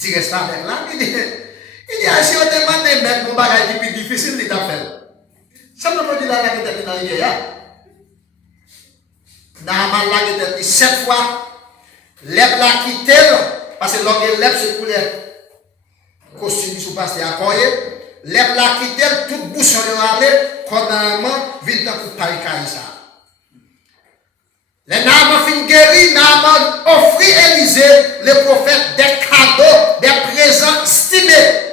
Tu restes avec là, il dit, si on demande de mettre mon bagage qui est plus difficile, il t'a fait. Ça ne veut pas dire la qui était dans l'hiver. Naaman là qui était 7 fois, l'ep la quitté, parce que l'homme l'ep c'est pour les costumes sous passe à quoi l'ep la quitté, tout bouche en allé, quand Naaman vient dans le paricaille ça. Les Naaman fin guéri, Naaman offrit Élisée, le prophète, des cadeaux, des présents estimés.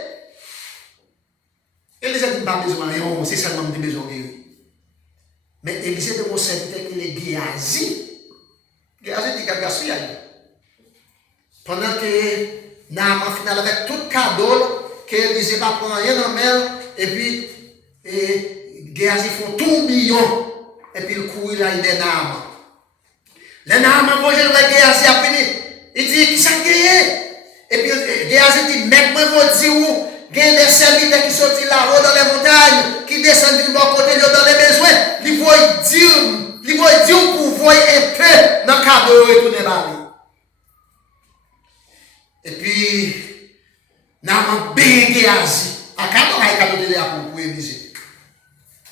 Élisée dit pas besoin de rien, c'est seulement des besoins guéris. Mais Élisée de mon serviteur, il est Géasi. Géasi dit gaspillage. Pendant que Naaman final avec tout cadeau, que Élisée va prendre rien en mer, et puis Géasi font tout million, et puis il court là, il est Naaman. Le Naaman mange le Géasi a fini. Il dit, qui s'en gagne? Et puis Géasi dit, mec, moi, je dis où? Il y a des serviteurs qui sortent là-haut dans les montagnes, qui descendent du bon côté dans les besoins. Ils vont dire pour voir un peu dans le cadeau et retourner vers lui. Et puis, Naaman bien Géasi. À cadeau, il y a un cadeau de l'air pour Élisée.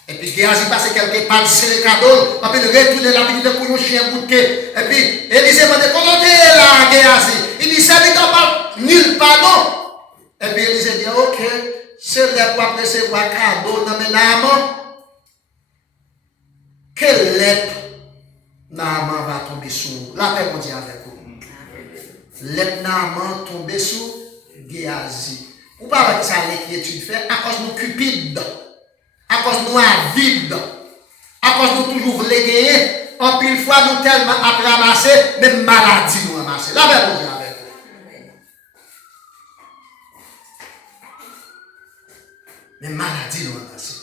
Et puis Géasi passe quelque part, c'est le cadeau, après il retourne la petite pour un chien goûter. Et puis Élisée m'a dit, comment tu es là, Géasi? Il dit, serviteur pas nulle part, non. Et puis Élisée dit, ok, c'est là pour recevoir cadeau dans mes Naaman. Quelle lettre Naaman va tomber sur? La paix, on dit avec vous. Lettre Naaman tomber sur Géasi. Vous parlez de ça, l'étude fait, à cause de nos cupides, à cause de nous avides, à cause de nous toujours voulons gagner, en pile fois nous tellement après ramasser, même maladie nous ramasser. La paix, on dit avec vous. Mais maladie nous ramasser.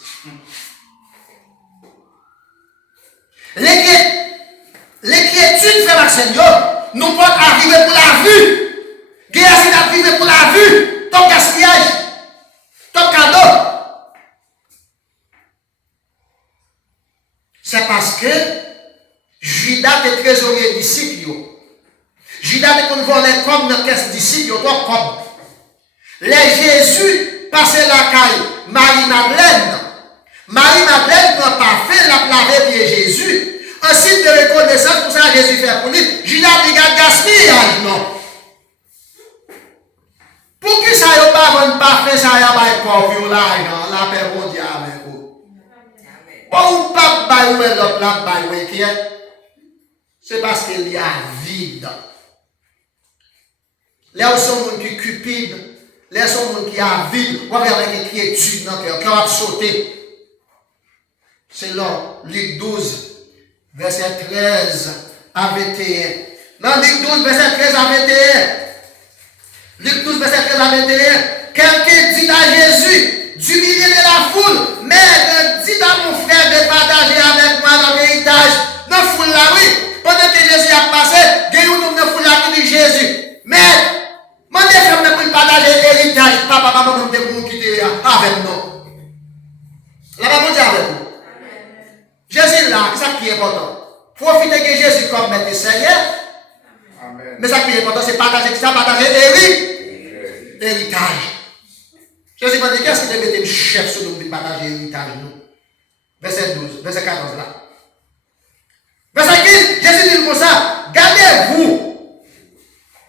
L'écriture fait Maxime, nous pouvons arriver pour la vue. Géasi est arrivé pour la vue. Ton gaspillage, ton cadeau. C'est parce que Judas est trésorier disciple. Judas est qu'on volait comme dans caisse disciple, toi comme. Les Jésus passaient la caille Marie-Madeleine. Marie-Madeleine n'a pas fait la laver pied Jésus. Un signe de reconnaissance pour ça Jésus fait pour lui. Judas dit gaspillage, non. Pour qui ça n'a pas fait ça, il y a pauvre l'argent, la paix au diable. Ou pas bailler l'autre la bailler qui est. C'est parce qu'il y a vide. Là où sont gens qui cupide, là où sont gens qui a vide, ou avec l'inquiétude dans le cœur, qui a sauté. C'est là, Luc 12, verset 13 à 21. Dans Luc 12, verset 13 à 21. Luc 12, verset 13 à 21. Quelqu'un dit à Jésus, du milieu de la foule, Maître, dis à mon frère de partager avec moi dans l'héritage. Dans la foule là, oui. Pendant que Jésus a passé, il y a une foule là qui dit Jésus, Maître, mon frère pour partager l'héritage. Papa, maman, nous quitter avec nous. Là-bas, on dit avec vous. Jésus là, c'est ça qui est important. Profitez que Jésus comme maître Seigneur. Amen. Mais ça qui est important, c'est partager ça, partager l'héritage. Jésus m'a dit, qu'est-ce que tu mettre le chef sur nous pour partager l'héritage nous? Verset 12, verset 14 là. Verset 15, Jésus dit comme ça, gardez-vous.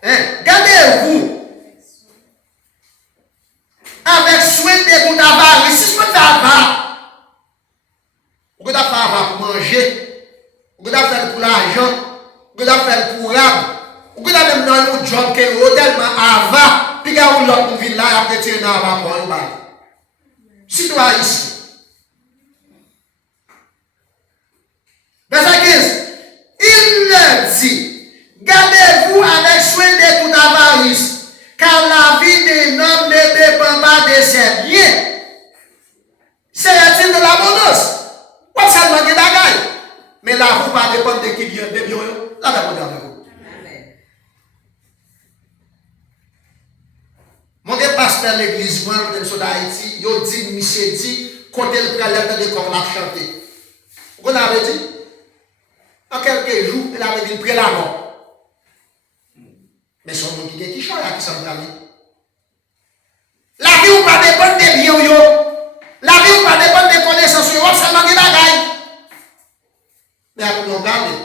Hein? Gardez-vous. Avec soin de toute avarice. Si je me fais avare, vous pouvez faire avare pour manger, vous pouvez faire pour l'argent, vous pouvez faire pour l'arbre, vous pouvez même dans un job qui est tellement avare, puis quand vous l'autre ville là, après tirer dans l'avare pour un si tu es ici. Verset 15. Il leur dit, gardez-vous avec soin de toute avarice, car la vie d'un homme ne dépend pas de ses biens. C'est-il de l'abondance? Pas seulement des bagailles. Mais la roue va dépendre de qui vient, de bien. La même chose avec vous. Mon pasteur de l'église, moi, je suis d'Haïti, il dit, monsieur dit, quand il prend l'air de comme l'a chanté. Vous l'avez dit? En quelques jours, il avait dit, il prend la mort. Mais son nom qui chante, qui s'en allé. La vie ou pas dépend des biens yo. La vie ou pas dépend des connaissances yo. Ça manque de bagaille. Mais à nous regarder.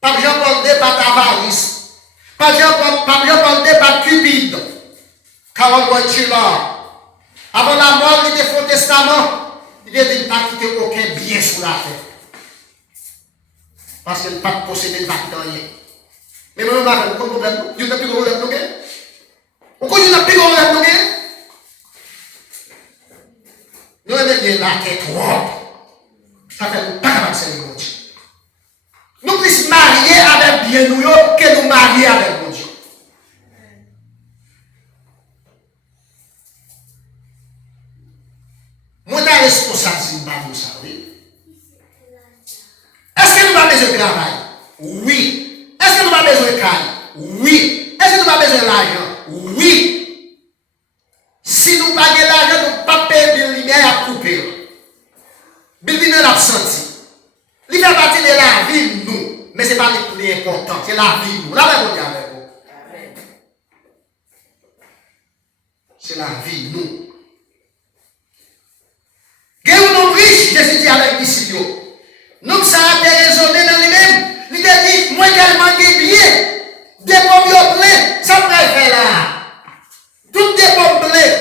Pas Jean Paul de pas avarice. Pas Jean Paul de pas cupide. Carole Boitila. Avant la mort, il était faux testament. Il a dit pas quitter aucun bien sur la terre. Parce qu'il n'a pas possédé le pacte rien. Mais moi, je n'ai pas de problème. Il n'y a plus de problème. Pourquoi il n'y a plus de problème? Nous aimons bien la tête trop. Ça fait nous pas capable de servir mon Dieu. Nous plus marier avec bien nous que nous marier avec mon Dieu. Moi, je suis responsable si nous ne ça, oui. Est-ce que nous avons besoin de travail? Oui. Est-ce que nous avons besoin de calme? Oui. Est-ce que nous avons besoin d'argent? Oui. Si nous n'avons pas l'argent, nous ne pouvons pas payer le lumière à couper. Le lumière l'absenti. Il fait partie de la vie, nous. Mais ce n'est pas le plus important. C'est la vie, nous. Là, on dit avec vous. C'est la vie, nous. Que nous riches, Jésus dit avec les disciples. Nous sommes raisonnés dans lui-même. Il a dit, moi également des billets, des pommes pleins, ça me faire là. Toutes des pommes pleines.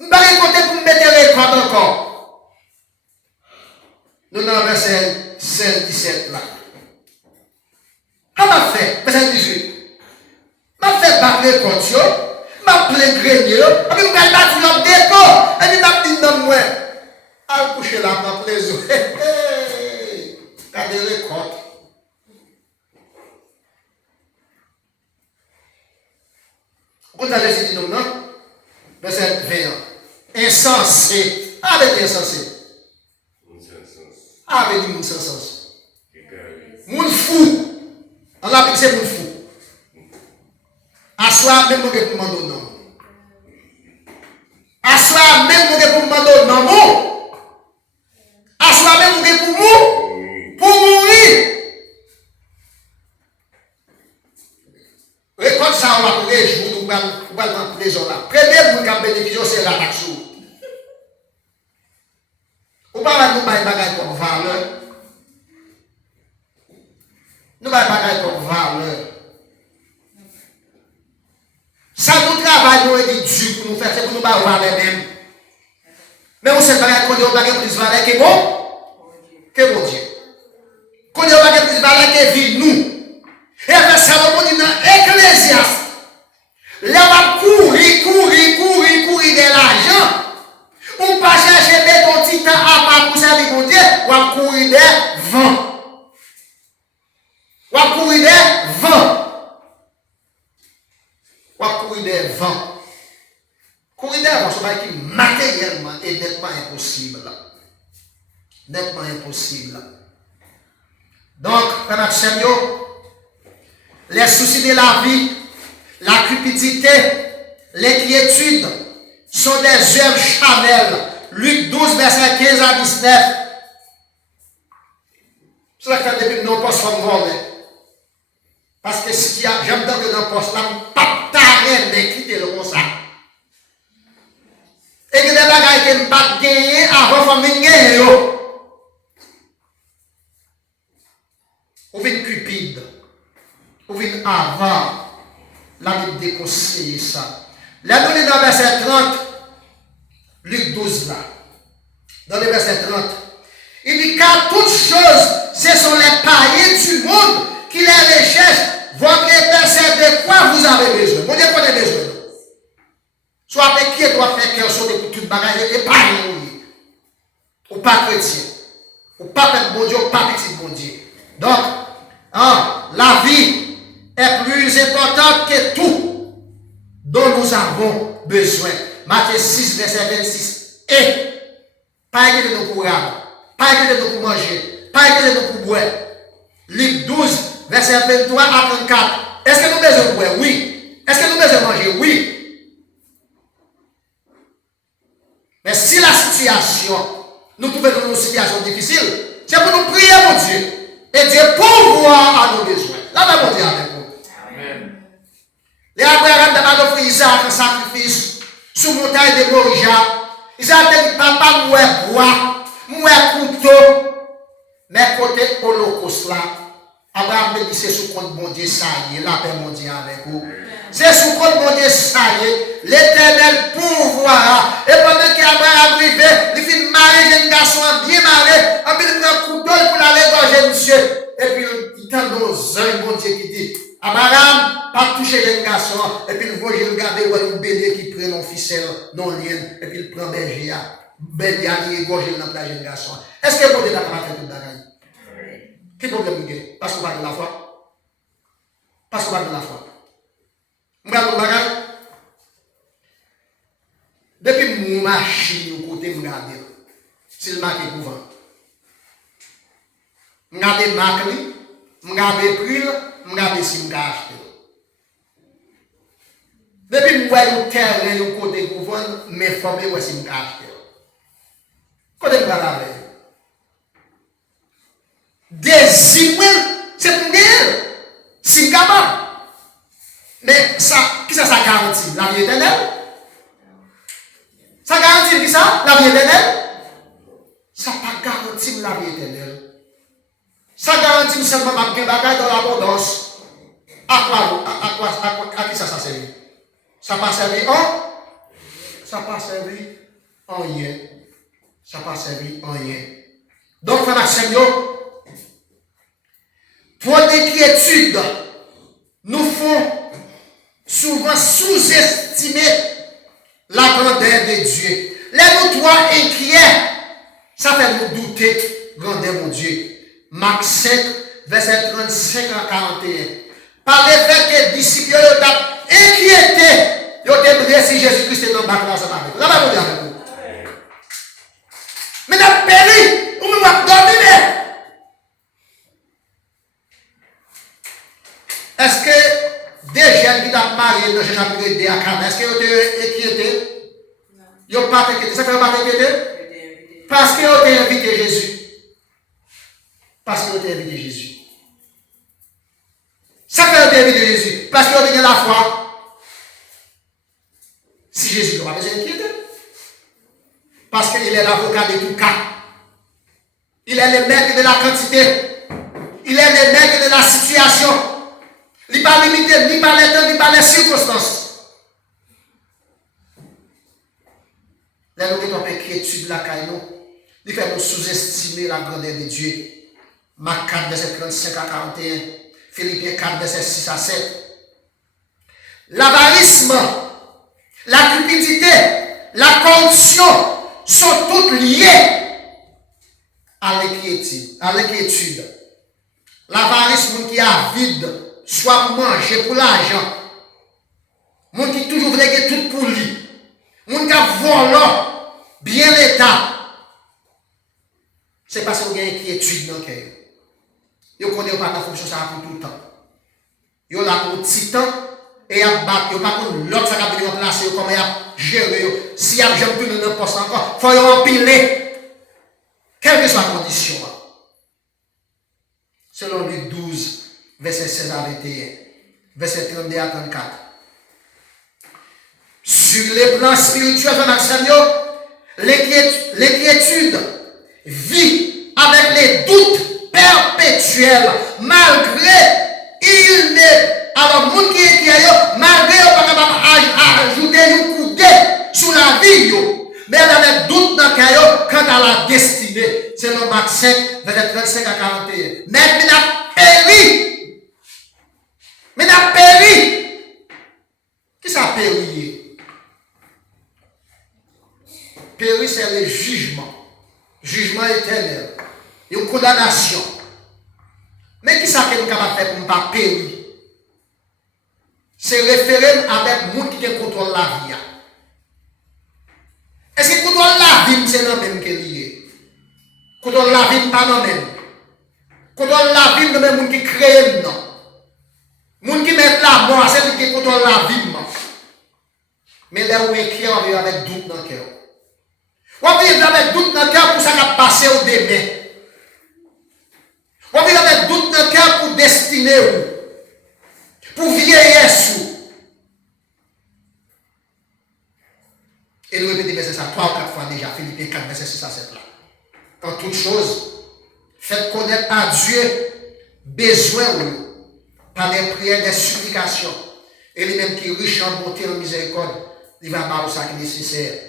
Je ne vais pas compter pour me mettre les comptes encore. Nous dans verset 16-17 là. Comment fait? Verset 18. Je fait battre les comptes, je plein grenier, et puis je vais battre l'homme déco, et puis je vais dire non, moi. À coucher là, ma plaisir. Regardez les comptes. Vous allez dire non, non? Verset 20. Insensé. Avec insensé. Avec du monde sans sens. Moun fou. On l'a c'est moun fou. À soi, même vous pour demander non. À soi, même vous pour demander non. À soi même vous pour mourir. Récolte ça, on va pour les jours, nous allons dans les gens là. Premier vous qui a bénéficié, c'est la taxe. Ou pas nous bailler bagaille comme valeur. Nous bailler bagaille comme valeur. Ça nous travaille, nous est dur pour nous faire, c'est pour nous bailler valeur même. Mais on sait pas qu'on dit on plus valeur que bon. Que bon Dieu. Qu'on dit on plus valeur que vie nous. Et avec Salomon dit dans Ecclésiaste, là on courir de l'argent. On pas chercher mettre ton petit temps à part pour servir mon Dieu, ou à courir des vents. Ou à courir des vents. Ou à courir des vents. Courir des vents, c'est qui matériellement est nettement impossible. Nettement impossible. Donc, pendant que les soucis de la vie, la cupidité, l'inquiétude sont des œuvres charnelles. Luc 12, verset 15 à 19. C'est ça que fait depuis que nos postes sont volés. Parce que si j'aime tant que nos postes là, pas t'arrêter de quitter le comme ça. Et que des bagages que ne pas gagner avant de gagner. Ou une cupide. Ou une avant. La Bible déconseille ça. La donnée dans le verset 30, Luc 12 là. Dans le verset 30, il dit car toutes choses, ce sont les païens du monde qui les recherchent. Votre Père sait de quoi vous avez besoin. Vous avez quoi besoin? Soit avec qui doit faire cœur sur les toute bagages et païens. Ou pas chrétien. Ou pas petit bon Dieu, ou pas petit bon Dieu. Donc, la vie est plus importante que tout dont nous avons besoin. Matthieu 6, verset 26. Et, pas de nous pour ramener, pas de nous pour manger, pas de nous pour boire. Luc 12, verset 23 à 34. Est-ce que nous besoin de boire? Oui. Est-ce que nous besoin de manger? Oui. Mais si la situation, nous trouvons dans une situation difficile, c'est pour nous prier mon Dieu. Et Dieu pourvoit à nos besoins. Là, on va dire avec vous. Amen. Les Abraham d'abord offrir Isaac en sacrifice sous montagne de Morija. Ils ont dit, papa, moi bois, moi couteau. Mais côté holocauste là, Abraham me dit, c'est sous compte bon Dieu, ça y est, la paix mondiale avec vous. C'est sous compte bon Dieu, ça y est, l'éternel pouvoir. Et pendant qu'Abraham arrivait, il fit marier jeune garçon bien marié, et puis il prend un couteau pour aller gorger monsieur. Et puis il tend dans un bon Dieu qui dit, Abraham, pas toucher jeune garçon, et puis il voit, je regarde, il voit une bélier qui prend un ficelle, non lien, et puis il prend berger, bélier, il gorge dans la jeune garçon. Est-ce que bon Dieu n'a pas fait tout le bagaille? Quel problème il y a? Parce qu'on va de la foi. Parce qu'on va de la foi. Vous regardez le bagage? Depuis mon machine, au côté, je regarde. C'est le marque pour vendre. Je regarde le marque, je regarde le prix, je regarde si je acheté. Depuis que je vois le terrain, au côté pour vendre, je me forme si je acheté. Côté, je regarde. Désir, c'est pour gagner. C'est capable. Mais ça, qui ça garantit? La vie éternelle? Ça garantit qui ça? La vie éternelle? Ça pas garantit la vie éternelle. Ça garantit seulement ma bagaille dans l'abondance. À qui ça sert? Ça pas servi en? Ça pas servi en rien. Ça pas servi en rien. Donc, frère Maxime, trop d'inquiétude nous font souvent sous-estimer la grandeur de Dieu. Les nous trois inquiets, ça fait nous douter grandeur mon Dieu. Marc 5, verset 35 à 41. Par le fait que les disciples ont inquiété, ils ont demandé si Jésus-Christ est dans le bac là, ça va avec. Là, va vous avec vous. Mais nous avons péri, nous avons dormi. Est-ce que des jeunes qui ont marié dans le chapitre 2 à 4, est-ce qu'ils ont été inquiétés? Non. Ils n'ont pas été inquiétés. Ça fait pas inquiétés? Parce qu'ils ont été invité Jésus. Parce qu'ils ont été invité Jésus. Ça fait été invité Jésus. Parce qu'ils ont été la foi. Si Jésus n'a pas besoin d'inquiéter. Parce qu'il est l'avocat de tout cas. Il est le maître de la quantité. Il est le maître de la situation. Il n'est pas limité ni par les temps, ni par les circonstances. Là, nous avons une inquiétude de la caillou. Il fait nous sous-estimer la grandeur de Dieu. Marc 4, verset 35 à 41. Philippiens 4, verset 6 à 7. L'avarisme, la cupidité, la corruption sont toutes liées à l'inquiétude. L'avarisme qui est avide, soit pour manger pour l'argent. Moun qui toujours voulait que tout pour lui. Moun qui a volé bien l'état. C'est parce qu'il y a une inquiétude dans le cœur. Vous connaissez pas la fonction ça pour tout le temps. Vous là pour petit temps et vous battre. Vous pas pour l'autre ça va venir remplacer comment vous gérer. Si vous avez jamais dans le poste encore, il faut empiler. Quelle que soit la condition. Selon Luc 12. Verset 16 à 21, verset 32 à 34. Sur le plan spirituel, l'inquiétude vit avec les doutes perpétuels, malgré il n'est. Alors, moun qui est inquiet, malgré on pas capable ajouter un coup sous la vie, mais il a des doutes dans le quant à la destinée. C'est le Marc 5, verset 35 à 41. Mais il a péri. Mais n'a péri. Qui ça péri? Péri, c'est le jugement. Jugement éternel. Une condamnation. Mais qui ça que nous capable de faire pour ne pas périr? C'est référé avec le monde qui contrôle la vie. Est-ce que contrôle la vie, c'est le même que lié? Contrôle la vie, pas le même. Contrôle la vie, c'est le même qui crée non. Moun qui met la mort, c'est lui qui contrôle la vie. Mais là où est qui on vit avec doute dans le cœur. On vit avec doute dans le cœur pour ça qui a passé au demain. On vit avec doute dans le cœur pour destiner ou. Pour vieillesse ou. Et nous répétons verset ça 3 ou 4 fois déjà, Philippiens 4, verset 6 à 7 là. En toute chose, faites connaître à Dieu besoin par des prières, des supplications. Et lui-même qui est riche en bonté et en miséricorde, il va avoir ça qui est nécessaire.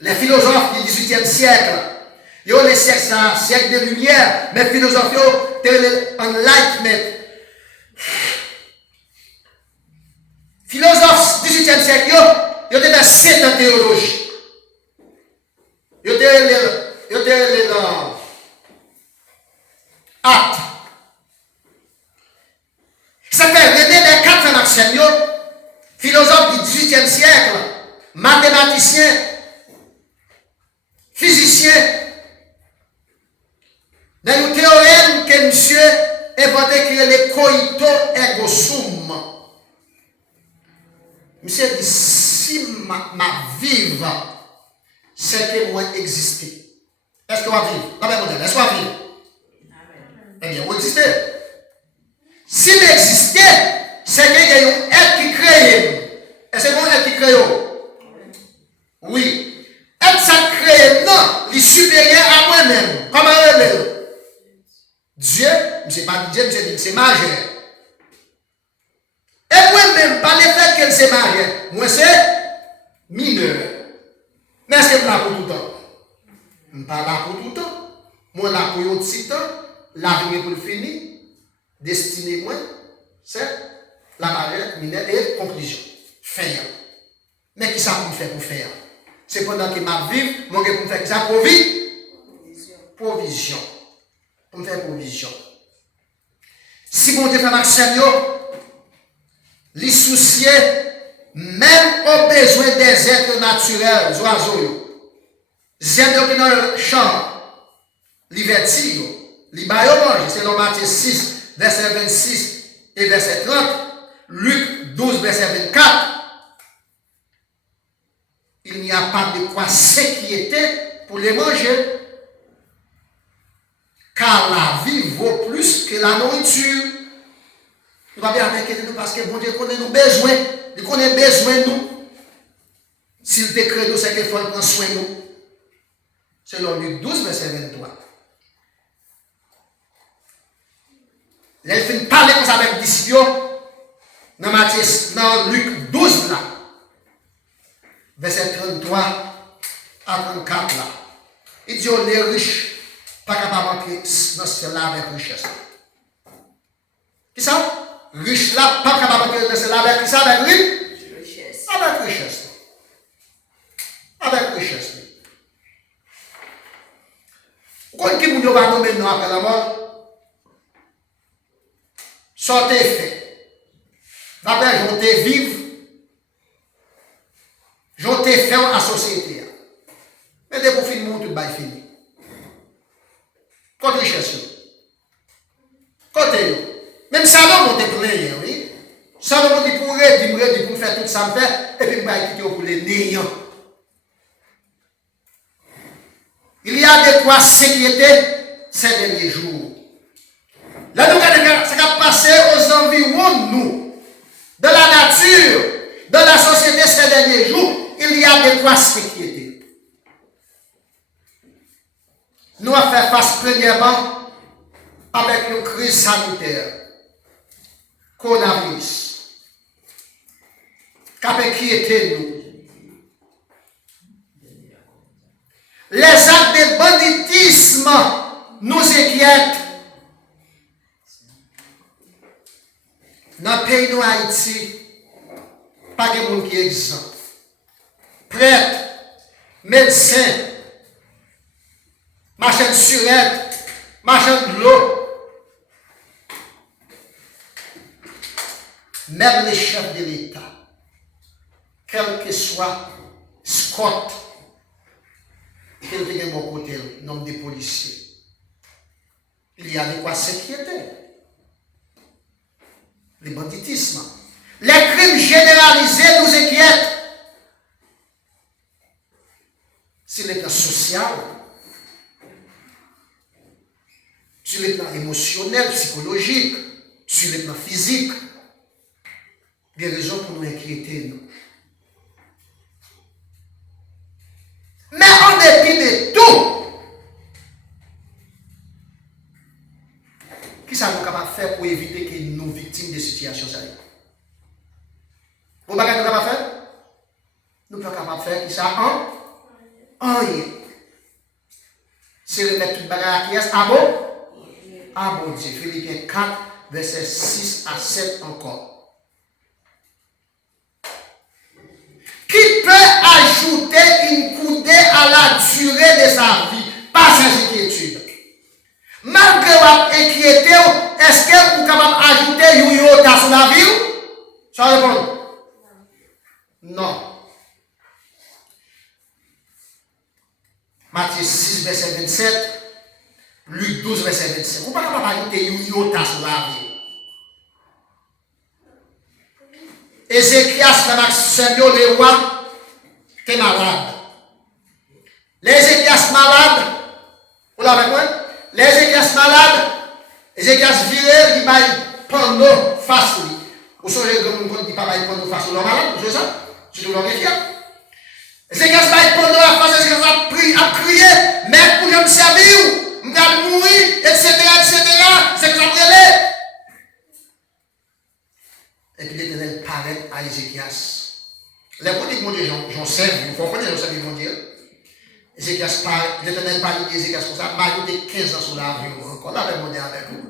Les philosophes du XVIIIe siècle, ils ont les siècles de lumière, mais les philosophes, ils ont enlightenment. Philosophes du XVIIIe siècle, ils ont des 7 en théologie. Ils ont des actes. Ça fait des 4 en action, philosophes du XVIIIe siècle, mathématiciens, physiciens, dans le théorème que monsieur inventé qui est le coito ergo sum. Monsieur dit, si ma vive, c'est que moi exister. Est-ce que vous vivre? La même modèle, est-ce que vous vivre? Eh bien, vous existez. Si vous existez, c'est qu'il y a un être qui crée. Est-ce que c'est un être qui crée? Oui. Être ça crée, non, il est supérieur à moi-même. Comment est-ce? Dieu, je ne sais pas Dieu, je dis c'est majeur. Et moi-même, par le fait qu'elle c'est majeur, moi c'est mineur. Mais est-ce que je suis là pour tout le temps? Je ne suis pas là pour tout le temps. Moi là pour un petit temps, la vie pour le finir, destiné moi, c'est la majeur, mineur et conclusion. Faire. Mais qui ça pour faire pour faire? C'est pendant que ma vie, moi je peux faire ça pour vivre. Provision. Pour me faire provision. Si bon Dieu fait Maxime, les soucier même aux besoins des êtres naturels, les oiseaux, les êtres qui sont dans le champ, les vertis, les baillons, c'est dans Matthieu 6, verset 26 et verset 30, Luc 12, verset 24. Il n'y a pas de quoi s'inquiéter pour les manger. Car la vie vaut plus que la nourriture. Nous ne va pas inquiéter nous parce que bon Dieu connaît nos besoins. Il connaît besoin de nous. S'il te crée nous, c'est qu'il faut prendre soin de nous. Selon Luc 12, verset 23. Là, il fait parler comme ça avec les disciples dans Luc 12, là. Verset 33 à 34, là. Il dit, on est riche. Pas capable d'entrer dans ce ciel-là avec richesse. Qui ça? Riche là, pas capable d'entrer dans ce ciel-là avec qui ça? Avec richesse. Avec richesse. Avec richesse. Vous connaissez qui vous va nommer nous après la mort? Sortez fait. D'abord, j'en vivre. J'en fait à la société. Mais dès que vous finissez, tout va fini. Côté richesse. Côté. Même Salomon était plein, oui. Salomon dit pour aider, pour faire tout ça, et puis il va quitter pour les néants. Il y a de quoi s'inquiéter ces derniers jours. Là, nous regardons ce qui a passé aux environs de nous, de la nature, de la société ces derniers jours. Il y a de quoi s'inquiéter. Nous avons fait face premièrement avec une crise sanitaire, coronavirus, qui a inquiété nous. Les actes de banditisme nous inquiètent. Dans le pays de Haïti, pas de monde qui est exempt. Prêtre, médecin, marchand de surette, marchand de l'eau. Même les chefs de l'État, quel que soit Scott, quel que soit mon côté, nombre de policiers, il y a de quoi s'inquiéter. Les banditismes. Les crimes généralisés nous inquiètent. Sur le plan social, sur le plan émotionnel, psychologique, sur le plan physique, des raisons pour nous inquiéter. Nous. faire pour éviter que nous victimes de situations ça. Vous ne pouvez pas faire? Nous ne pouvons pas faire qui ça en rien. C'est remettre toute bagarre à qui est? Ah bon? Ah bon Dieu. Philippiens 4, verset 6 à 7 encore. Qui peut ajouter une coudée à la durée de sa vie par ses inquiétudes? Malgré votre inquiétude, est-ce que vous êtes capable d'ajouter une iota sur la vie? Ça répond? Non. Matthieu 6, verset 27. Luc 12, verset 27. Vous ne pouvez pas ajouter une iota sur la vie. Ézéchias, le Maxime, le roi, t'es malade. L'Ézéchias malade, vous l'avez quoi? L'Ézéchias malade, Ézéchias viré, il va prendre face lui. Vous savez que mon compte dit pas prendre face au malade, vous savez ça? C'est tout l'homme fier. Ézéchias va prendre la face, Ézéchias a crié, mais pour je me servir, je vais mourir, etc., etc., c'est que ça brûle. Et puis l'Éternel paraît à Ézéchias. Les politiques, mon Dieu, j'en sais, vous comprenez, j'en sais, mon Dieu. Ézéchias parle, l'Éternel parle d'Ézéchias comme ça, Marie était 15 ans sur la vie, encore là, mon Dieu, avec vous.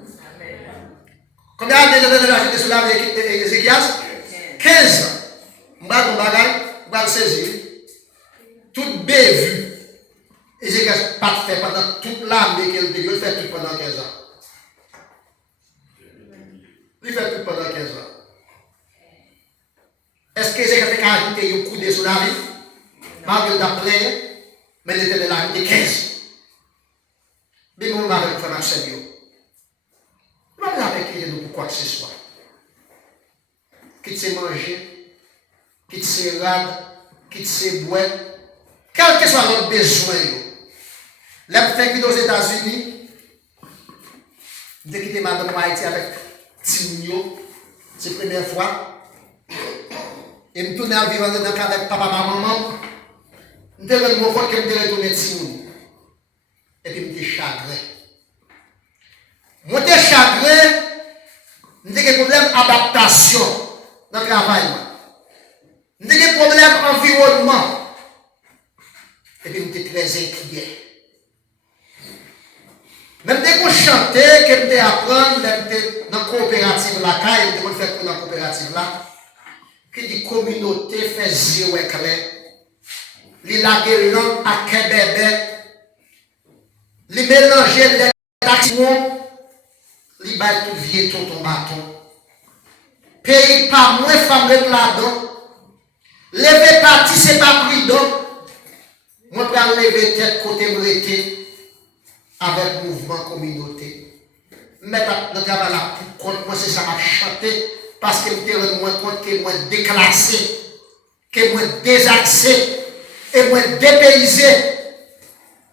Combien d'années l'Éternel a ajouté sur la vie Ézéchias? 15 ans. Je vais le saisir. Toute bévue. Ézéchias pas fait pendant toute l'année qu'elle devait faire tout pendant 15 ans. Il fait tout pendant 15 ans. Est-ce que Ézéchias a ajouté un coup de sur la vie? Malgré d'après. Mais l'Éternel a ajouté 15. Mais mon mari, frère Marcel, je ne vais pas avec nous pour quoi que ce soit. Quitte se manger, quitte se rade, quitte se boire, quel que soit notre besoin. Là, je fais aux États-Unis, je quitté Madame Haïti avec Timio, c'est la première fois. Et je me tourne à vivre avec papa, maman. Je me suis mon que je me retourné Timio. Et puis je me suis chagrin. Moi, je suis chagrin, je suis problème d'adaptation dans le travail. Je suis problème d'environnement. Et puis je suis très inquiet. Même dès que je chantais, que je apprendre dans la coopérative là, quand je fais dans la coopérative là, qui dit communauté fait zéro éclair, les laguer langue à bébé, les mélanger les actions, les bails tout vieux ton bâton. Pays pas moins femme là-dedans. Lever parti, c'est pas prudent. Moi, je vais lever tête côté m'arrêter avec mouvement communauté. Mettre notre travail là pour contre moi, c'est ça m'a chanté parce que je me rends compte que moi déclassé, que moi désaxé, et moi dépaysé,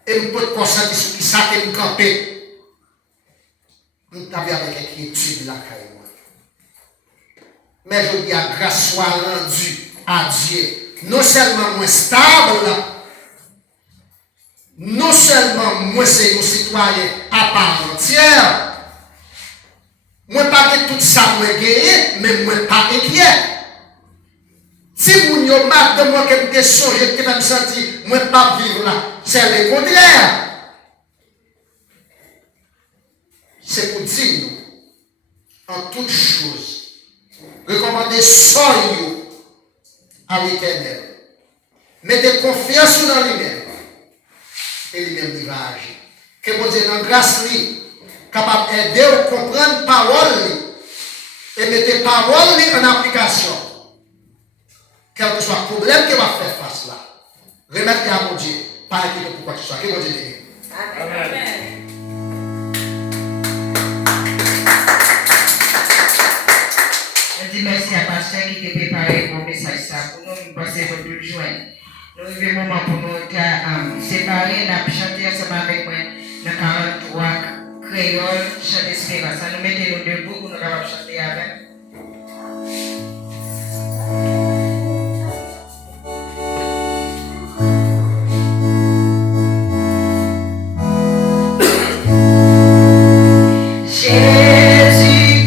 et je peux concentrer sur qui ça que je campé. Je suis avec inquiétude là, moi. Mais je dis à grâce soit rendue à Dieu. Non seulement moi stable, non seulement moi c'est un citoyen à part entière, moi pas que tout ça moi gagné, mais moi pas inquiet. Si vous n'avez pas de moi que je songe, que je me senti, moi pas vivre là, c'est le contraire. C'est pour dire nous, en toutes choses, recommander soyez à l'Éternel. Mettez confiance dans lui-même. Et lui-même il va agir. Que mon Dieu, dans grâce, capable d'aider à comprendre parole et mettre parole en application. Quel que soit le problème qu'il va faire face là. Remettez à mon Dieu, pas inquiéter pour quoi que ce soit. Que mon Dieu bénisse. Amen. Je dis merci à Pasteur qui t'a préparé mon message ça pour nous passer votre joint. Nous arrivons au moment pour nous séparer, nous chanter ensemble avec moi dans 43 créole, chant d'espérance. Nous mettons nous debout pour nous chanter avec. Jésus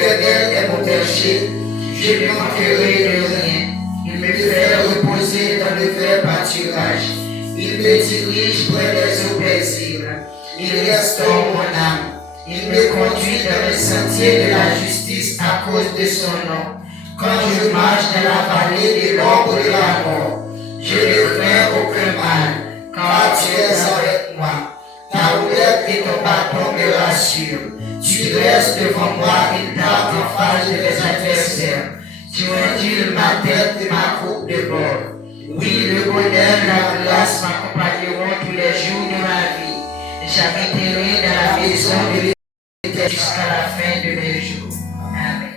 l'Éternel est mon berger, je ne manquerai de rien. Il me fait reposer dans le vert pâturage. Il me dirige près des eaux paisibles. Il restaure mon âme. Il me conduit dans le sentier de la justice à cause de son nom. Quand je marche dans la vallée de l'ombre de la mort, je ne crains aucun mal, car tu es avec moi. Ta houlette et ton bâton me rassurent. Tu dresses devant moi une table en face de mes adversaires. Tu induis ma tête et ma coupe de bord. Oui, le bonheur et la grâce m'accompagneront tous les jours de ma vie. J'habiterai dans la maison de l'Éternel jusqu'à la fin de mes jours. Amen.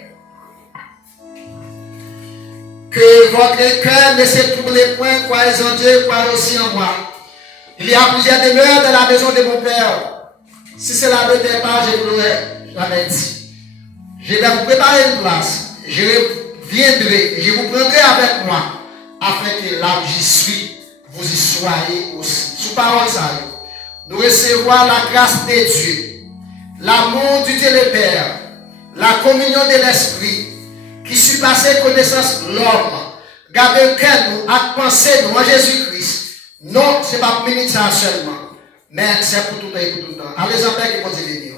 Que votre cœur ne se trouble point, croyez en Dieu, croyez aussi en moi. Il y a plusieurs demeures dans la maison de mon Père. Si cela ne t'est pas, je vous l'aurais jamais dit. Je vais vous préparer une place. Je viendrai, je vous prendrai avec moi, afin que là où j'y suis, vous y soyez aussi. Sous parole ça, nous recevons la grâce de Dieu, l'amour du Dieu le Père, la communion de l'Esprit, qui surpasse connaissance l'homme. Gardez que nous, à penser nous en Jésus-Christ. Non, ce n'est pas pour minute ça seulement, mais c'est pour tout le temps et pour tout le temps. Allez en paix, que Dieu bénisse.